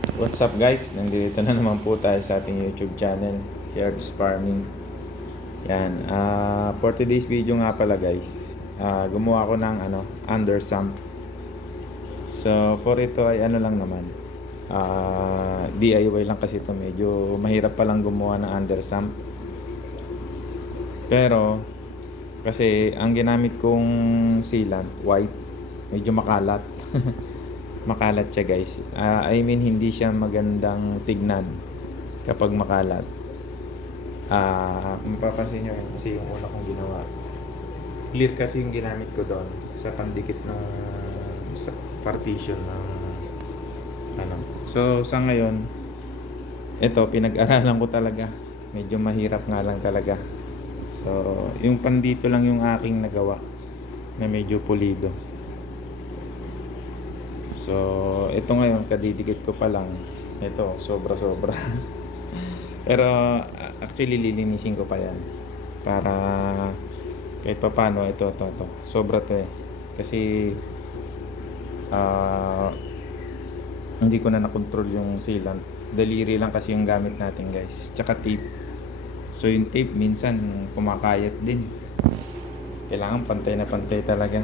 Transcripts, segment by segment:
What's up guys? Nandito na naman po tayo sa ating YouTube channel, Yards Farming. Yan, for today's video nga pala guys, gumawa ko ng under sump. So for ito ay ano lang naman, DIY lang kasi ito, medyo mahirap pa lang gumawa ng under sump. Pero kasi ang ginamit kong sealant, white, medyo makalat. Makalat siya guys. I mean hindi siya magandang tignan kapag makalat. Kung mapapansin nyo yun, kasi yung una kong ginawa, clear kasi yung ginamit ko doon sa pandikit ng sa partition ng So sa ngayon, ito pinag-aralan ko talaga. Medyo mahirap nga lang talaga. So yung pandito lang yung aking nagawa na medyo pulido. So ito ngayon kadidikit ko pa lang. Ito sobra-sobra. Pero actually lilinisin ko pa yan para kahit pa paano ito sobra to eh. Kasi hindi ko na nakontrol yung sealant. Daliri lang kasi yung gamit natin guys. Tsaka tape. So yung tape minsan kumakayat din. Kailangan pantay na pantay talaga.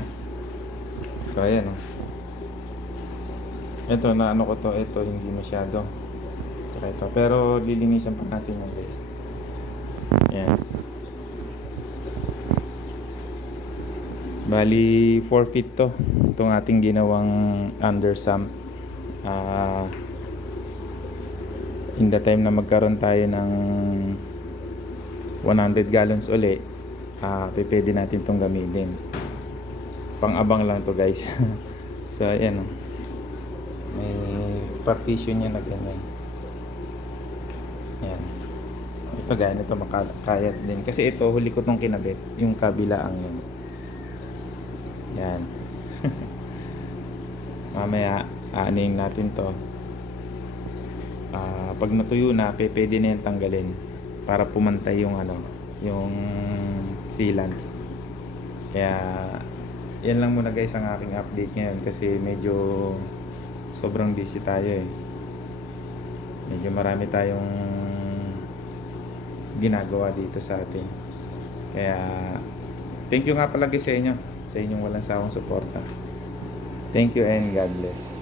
So ayan oh. Ito na ano ko to, ito hindi masyado. Tsaka ito. Pero lilinisan pa natin yan guys. Ayan. Bali 4 feet to. Itong ating ginawang under sump. In the time na magkaroon tayo ng 100 gallons uli, pwede natin itong gamitin. Pang-abang lang to guys. So ayan oh. May partition niya na ganyan. Ayan. Ito ganyan, ito makakayat din. Kasi ito, huli ko itong kinabit. Yung kabilaang yun. Yan. Mamaya, aanin natin to. Pag natuyo na, pwede na yung tanggalin. Para pumantay yung yung sealant. Kaya, yan lang muna guys ang aking update ngayon. Kasi medyo sobrang busy tayo eh. Medyo marami tayong ginagawa dito sa atin. Kaya thank you nga palagi sa inyo, sa inyong walang sawang suporta. Thank you and God bless.